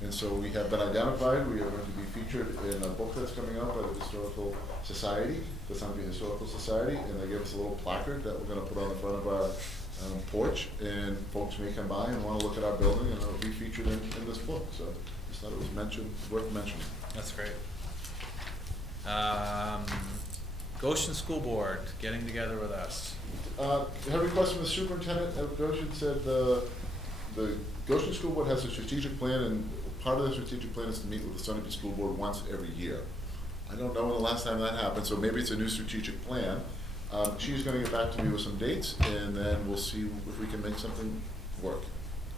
And so we have been identified, we are going to be featured in a book that's coming out by the Historical Society, the Sunapee Historical Society, and they give us a little placard that we're gonna put on the front of our porch, and folks may come by and wanna look at our building, and it'll be featured in this book, so just thought it was worth mentioning. That's great. Goshen School Board getting together with us. I have a request from the superintendent of Goshen, said the Goshen School Board has a strategic plan, and part of the strategic plan is to meet with the Sunapee School Board once every year. I don't know when the last time that happened, so maybe it's a new strategic plan. She's gonna get back to me with some dates, and then we'll see if we can make something work.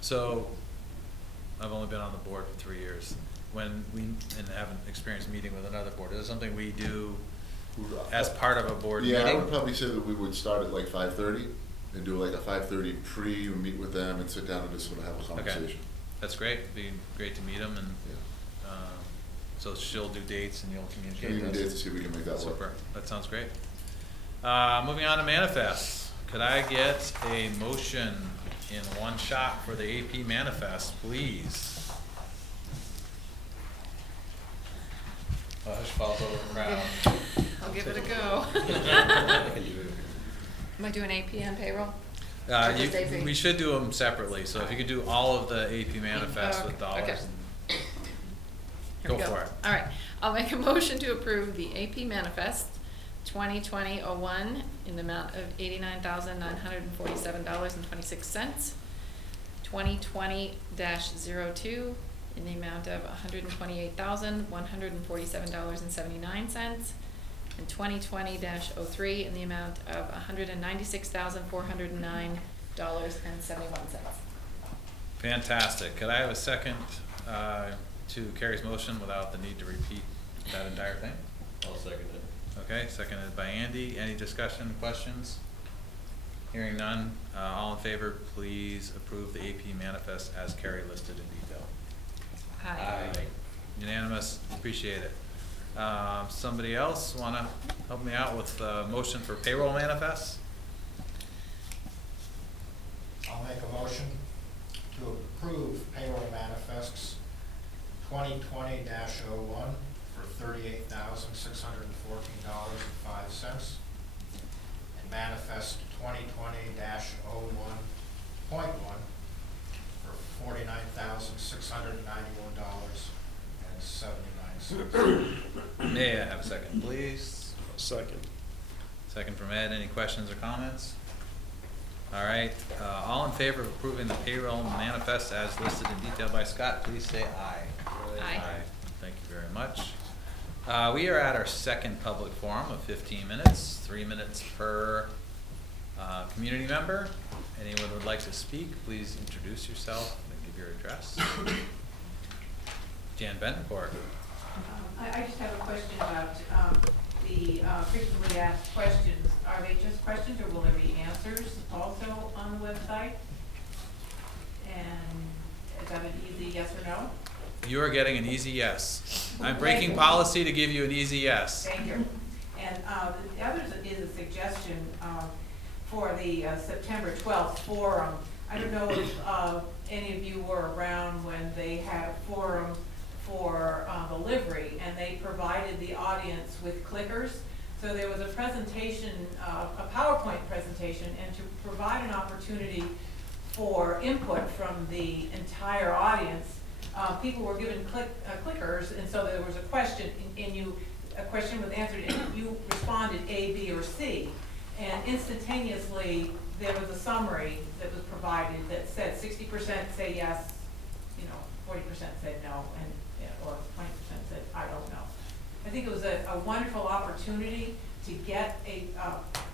So, I've only been on the board for 3 years. When we, and haven't experienced meeting with another board, is it something we do as part of a board meeting? Yeah, I would probably say that we would start at like 5:30 and do like a 5:30 pre, meet with them and sit down and just sort of have a conversation. Okay. That's great. It'd be great to meet them, and Yeah. so she'll do dates and you'll communicate Can you those. dates to see if we can make that work? Super. That sounds great. Moving on to manifests. Could I get a motion in one shot for the AP manifest, please? Hush falls over the crowd. I'll give it a go. Am I doing AP and payroll? Or just AP? We should do them separately, so if you could do all of the AP manifests with dollars. Okay. and- Here we Go for it. All right, I'll make a motion to approve the AP manifest 2020-01 in the amount of $89,947.26. 2020-02 in the amount of $128,147.79. And 2020-03 in the amount of $196,409.71. Fantastic. Could I have a second to Carrie's motion without the need to repeat that entire thing? I'll second it. Okay, seconded by Andy. Any discussion, questions? Hearing none. All in favor, please approve the AP manifest as Carrie listed in detail. Aye. Unanimous. Appreciate it. Somebody else want to help me out with the motion for payroll manifests? I'll make a motion to approve payroll manifests 2020-01 for $38,614.05, and manifest 2020-01.1 for $49,691.79. May I have a second, please? Second. Second from Ed. Any questions or comments? All right. All in favor of approving the payroll manifest as listed in detail by Scott, please say aye. Aye. Thank you very much. We are at our second public forum of 15 minutes, 3 minutes per community member. Anyone who would like to speak, please introduce yourself and give your address. Jan Bencourt. I just have a question about the frequently asked questions. Are they just questions, or will there be answers also on the website? And is that an easy yes or no? You are getting an easy yes. I'm breaking policy to give you an easy yes. Thank you. And the other is a suggestion for the September 12th forum. I don't know if any of you were around when they had a forum for the livery, and they provided the audience with clickers. So there was a presentation, a PowerPoint presentation, and to provide an opportunity for input from the entire audience, people were given clickers, and so there was a question, and a question was answered, and you responded A, B, or C. And instantaneously, there was a summary that was provided that said 60% say yes, 40% said no, and or 20% said I don't know. I think it was a wonderful opportunity to get a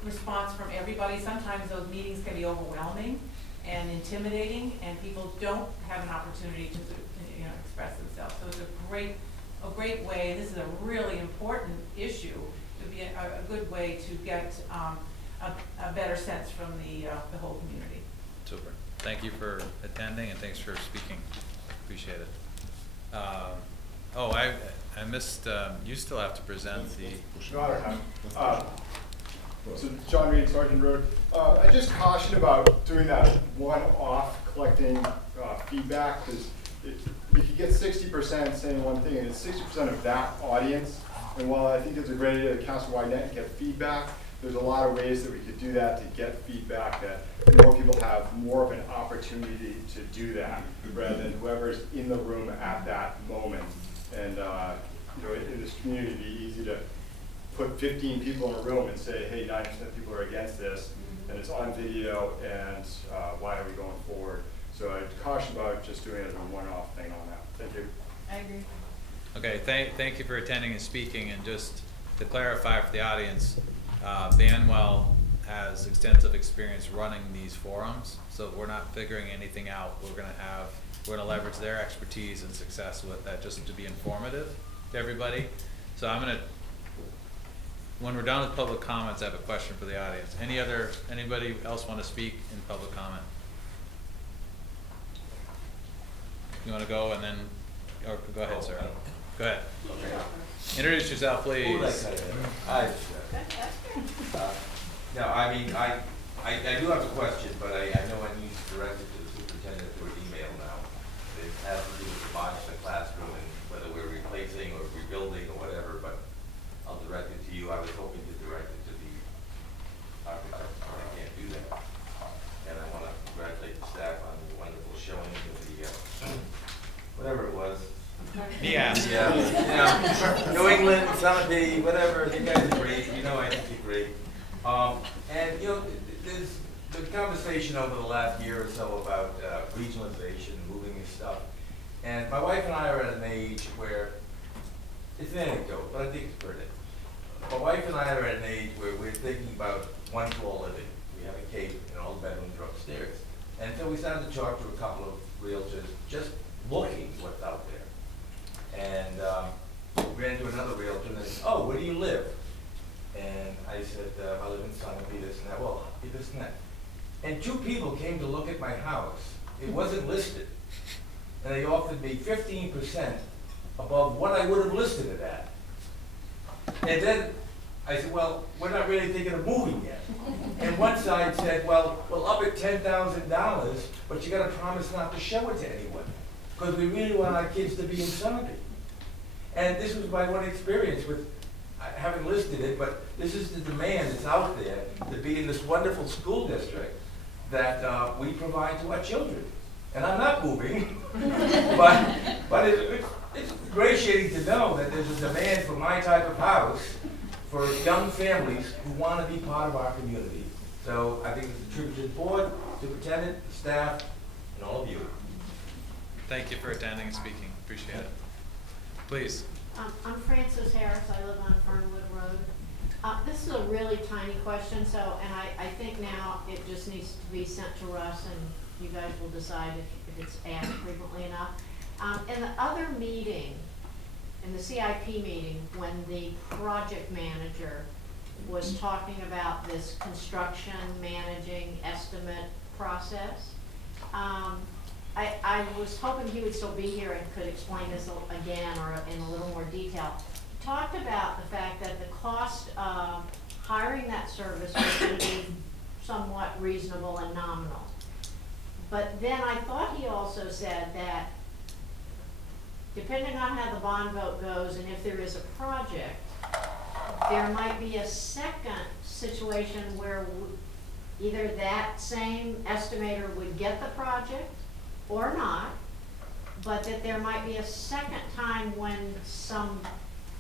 response from everybody. Sometimes those meetings can be overwhelming and intimidating, and people don't have an opportunity to express themselves. So it's a great way, and this is a really important issue, to be a good way to get a better sense from the whole community. Super. Thank you for attending, and thanks for speaking. Appreciate it. I missed, you still have to present the... No, I don't have. So John Reed, Sergeant Road. I just caution about doing that one-off collecting feedback, because you could get 60% saying one thing, and it's 60% of that audience. And while I think it's a great idea to council-wide net and get feedback, there's a lot of ways that we could do that to get feedback, that more people have more of an opportunity to do that, rather than whoever's in the room at that moment. And you know, in this community, it'd be easy to put 15 people in a room and say, hey, 90% of people are against this, and it's on video, and why are we going forward? So I'd caution about just doing it as a one-off thing on that. Thank you. I agree. Okay, thank you for attending and speaking, and just to clarify for the audience, Banwell has extensive experience running these forums, so we're not figuring anything out. We're gonna leverage their expertise and success with that, just to be informative to everybody. So when we're done with public comments, I have a question for the audience. Anybody else want to speak in public comment? You want to go and then, or go ahead, sir. Go ahead. Introduce yourself, please. No, I mean, I do have a question, but I know I need to direct it to the superintendent through an email now. It has to do with the box in the classroom and whether we're replacing or rebuilding or whatever, but I'll direct it to you. I was hoping to direct it to the architect, but I can't do that. And I want to congratulate the staff on the wonderful showing of the, whatever it was. Yeah. Yeah. New England, Sunapee, whatever, you guys are great, you know I think you're great. And you know, there's the conversation over the last year or so about regionalization, moving and stuff. And my wife and I are at an age where, it's an anecdote, but I think it's pertinent. My wife and I are at an age where we're thinking about one floor living. We have a cape and all the bedrooms are upstairs. And so we started to talk to a couple of realtors, just looking what's out there. And we ran into another realtor and they said, oh, where do you live? And I said, I live in Sunapee, this and that. Well, this and that. And two people came to look at my house. It wasn't listed. And they offered me 15% above what I would have listed it at. And then I said, well, we're not really thinking of moving yet. And one side said, well, we'll up it $10,000, but you got to promise not to show it to anyone, because we really want our kids to be in Sunapee. And this was my one experience with having listed it, but this is the demand that's out there to be in this wonderful school district that we provide to our children. And I'm not moving, but it's ingratiating to know that there's a demand for my type of house for young families who want to be part of our community. So I think it's a tribute to the board, superintendent, staff, and all of you. Thank you for attending and speaking. Appreciate it. Please. I'm Frances Harris. I live on Fernwood Road. This is a really tiny question, and I think now it just needs to be sent to Russ, and you guys will decide if it's asked frequently enough. In the other meeting, in the CIP meeting, when the project manager was talking about this construction managing estimate process, I was hoping he would still be here and could explain this again or in a little more detail. He talked about the fact that the cost of hiring that service was going to be somewhat reasonable and nominal. But then I thought he also said that depending on how the bond vote goes and if there is a project, there might be a second situation where either that same estimator would get the project or not, but that there might be a second time when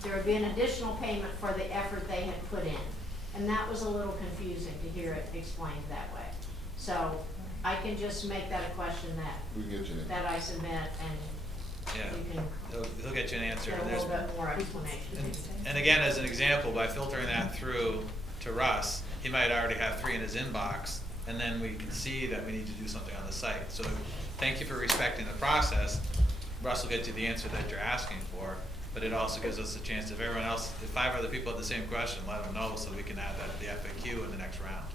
there would be an additional payment for the effort they had put in. And that was a little confusing to hear it explained that way. So I can just make that a question that I submit, and Yeah. you can He'll get you an answer. get a There's- little bit more explanation. And again, as an example, by filtering that through to Russ, he might already have 3 in his inbox, and then we can see that we need to do something on the site. So thank you for respecting the process. Russ will get you the answer that you're asking for, but it also gives us a chance, if 5 other people have the same question, let them know so we can add that to the FAQ in the next round.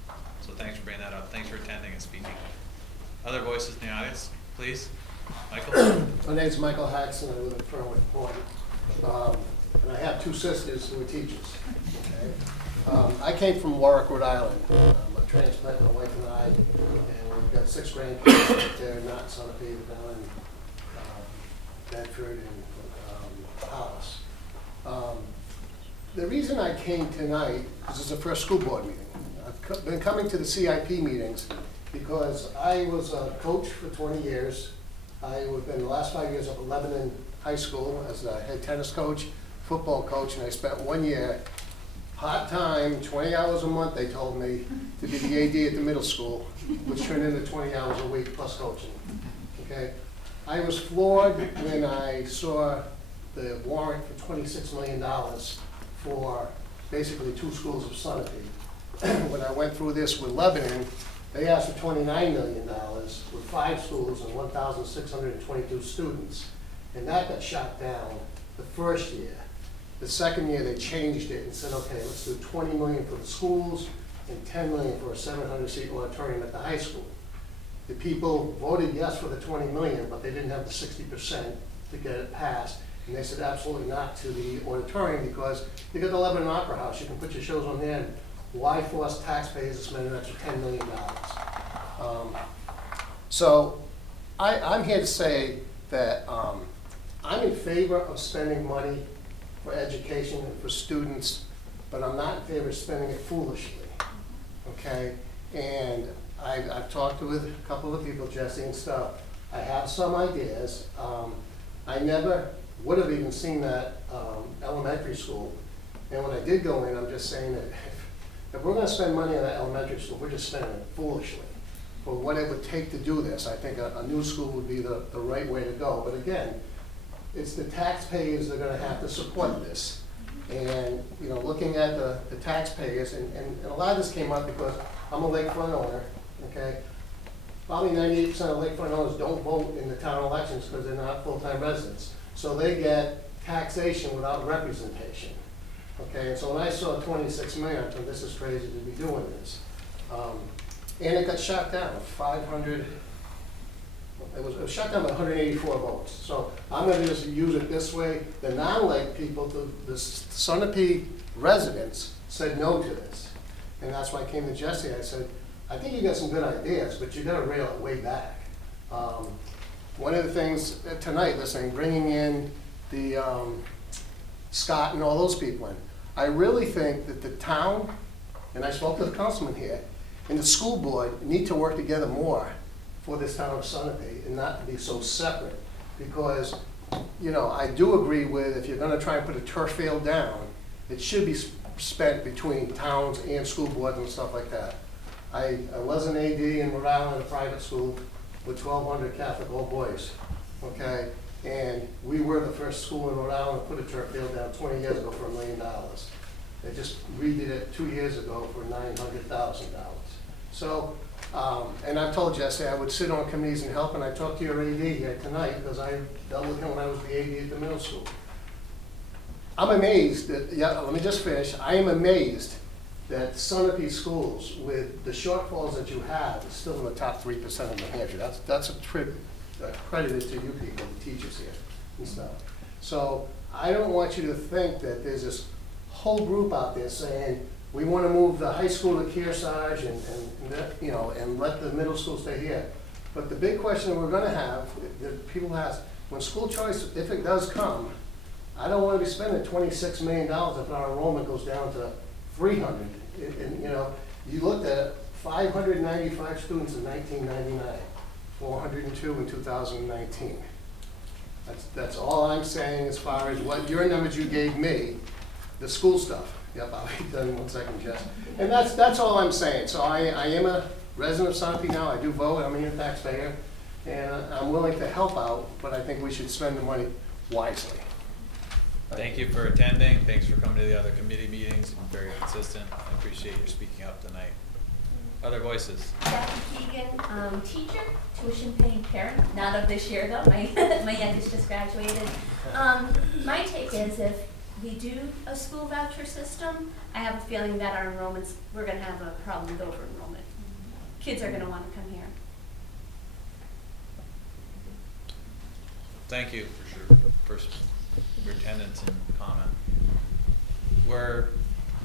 So thanks for bringing that up. Thanks for attending and speaking. Other voices in the audience, please. Michael? My name's Michael Haxon. I live in Fernwood Point. And I have 2 sisters who are teachers. Okay? I came from Warwick, Rhode Island. I'm a transplant, my wife and I, and we've got 6 grandkids. They're not Sunapee, they're down in Bedford and Hollis. The reason I came tonight is this is the first school board meeting. I've been coming to the CIP meetings because I was a coach for 20 years. I've been the last 5 years up at Lebanon High School as a head tennis coach, football coach, and I spent 1 year part-time, 20 hours a month, they told me, to be the AD at the middle school, which turned into 20 hours a week plus coaching. Okay? I was floored when I saw the warrant for $26 million for basically 2 schools of Sunapee. When I went through this with Lebanon, they asked for $29 million with 5 schools and 1,622 students. And that got shot down the first year. The second year, they changed it and said, okay, let's do $20 million for the schools and $10 million for a 700-seat auditorium at the high school. The people voted yes for the $20 million, but they didn't have the 60% to get it passed. And they said absolutely not to the auditorium because you got the Lebanon Opera House. You can put your shows on there. And why force taxpayers to spend an extra $10 million? So I'm here to say that I'm in favor of spending money for education and for students, but I'm not in favor of spending it foolishly, okay? And I've talked with a couple of people, Jesse and stuff. I have some ideas. I never would have even seen that elementary school. And when I did go in, I'm just saying that if we're gonna spend money on that elementary school, we're just spending it foolishly. For what it would take to do this, I think a new school would be the right way to go. But again, it's the taxpayers that are gonna have to support this. And, you know, looking at the taxpayers, and a lot of this came up because I'm a lakefront owner, okay? Probably 98% of lakefront owners don't vote in the town elections because they're not full-time residents. So they get taxation without representation, okay? And so when I saw 26 million, I thought this is crazy to be doing this. And it got shot down, 500, it was shut down by 184 votes. So I'm gonna just use it this way. The non-lake people, the Sunapee residents said no to this. And that's why I came to Jesse. I said, I think you got some good ideas, but you gotta reel it way back. One of the things tonight, listening, bringing in the Scott and all those people in, I really think that the town, and I spoke to the councilman here, and the school board need to work together more for this town of Sunapee and not to be so separate. Because, you know, I do agree with if you're gonna try and put a turf field down, it should be spent between towns and school boards and stuff like that. I was an AD in Rhode Island, a private school with 1,200 Catholic all boys, okay? And we were the first school in Rhode Island to put a turf field down 20 years ago for $1 million. They just redid it 2 years ago for $900,000. So, and I've told Jesse I would sit on committees and help, and I talked to your AD here tonight because I dealt with him when I was the AD at the middle school. I'm amazed that, yeah, let me just finish. I am amazed that Sunapee schools, with the shortfalls that you have, is still in the top 3% of New Hampshire. That's a credit to you people, the teachers here and stuff. So I don't want you to think that there's this whole group out there saying, we want to move the high school to Kearsarge you know, and let the middle school stay here. But the big question that we're going to have, that people ask, when school choice, if it does come, I don't want to be spending $26 million if our enrollment goes down to 300. And you know, you looked at 595 students in 1999, 402 in 2019. That's all I'm saying as far as what your numbers you gave me, the school stuff. Yep, I'll be done in 1 second, Jess. And that's all I'm saying. So I am a resident of Sunapee now. I do vote. I'm a taxpayer, and I'm willing to help out. But I think we should spend the money wisely. Thank you for attending. Thanks for coming to the other committee meetings. You've been very consistent. I appreciate your speaking up tonight. Other voices? Jackie Keegan, teacher, tuition paying parent, not of this year though, my, my youngest just graduated. My take is if we do a school voucher system, I have a feeling that our enrollments, we're gonna have a problem with over enrollment. Kids are gonna wanna come here. Thank you for your attendance and comment. We're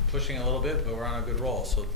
pushing a little bit, but we're on a good roll. So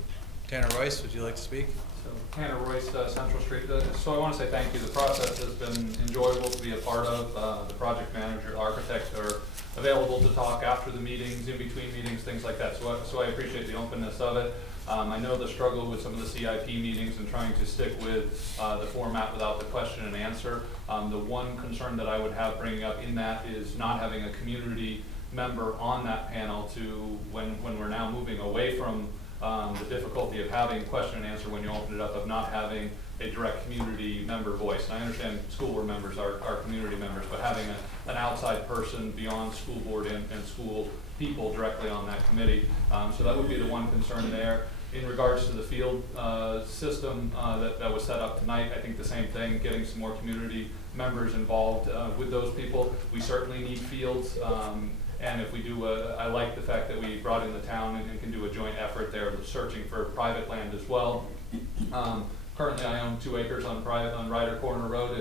Tanner Royce, would you like to speak? So Tanner Royce, Central Street. So I want to say thank you. The process has been enjoyable to be a part of. The project manager, architect are available to talk after the meetings, in between meetings, things like that. So I appreciate the openness of it. I know the struggle with some of the CIP meetings and trying to stick with the format without the question and answer. The one concern that I would have bringing up in that is not having a community member on that panel to, when we're now moving away from the difficulty of having question and answer when you open it up, of not having a direct community member voice. And I understand school board members are community members, but having an outside person beyond school board and school people directly on that committee. So that would be the one concern there. In regards to the field system that was set up tonight, I think the same thing, getting some more community members involved with those people. We certainly need fields. And if we do, I like the fact that we brought in the town and can do a joint effort there, searching for private land as well. Currently, I own 2 acres on Ryder Corner Road.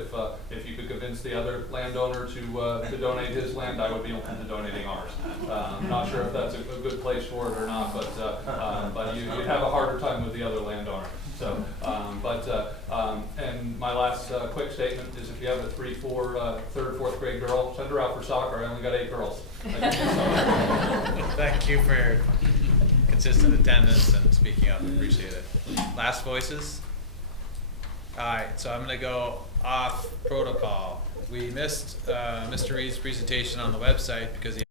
If you could convince the other landowner to donate his land, I would be open to donating ours. I'm not sure if that's a good place for it or not, but you'd have a harder time with the other landowner. So, and my last quick statement is, if you have a 3, 4, 3rd, 4th grade girl, send her out for soccer. I only got 8 girls. Thank you for your consistent attendance and speaking up. Appreciate it. Last voices? All right, so I'm going to go off protocol. We missed Mr. Reed's presentation on the website because he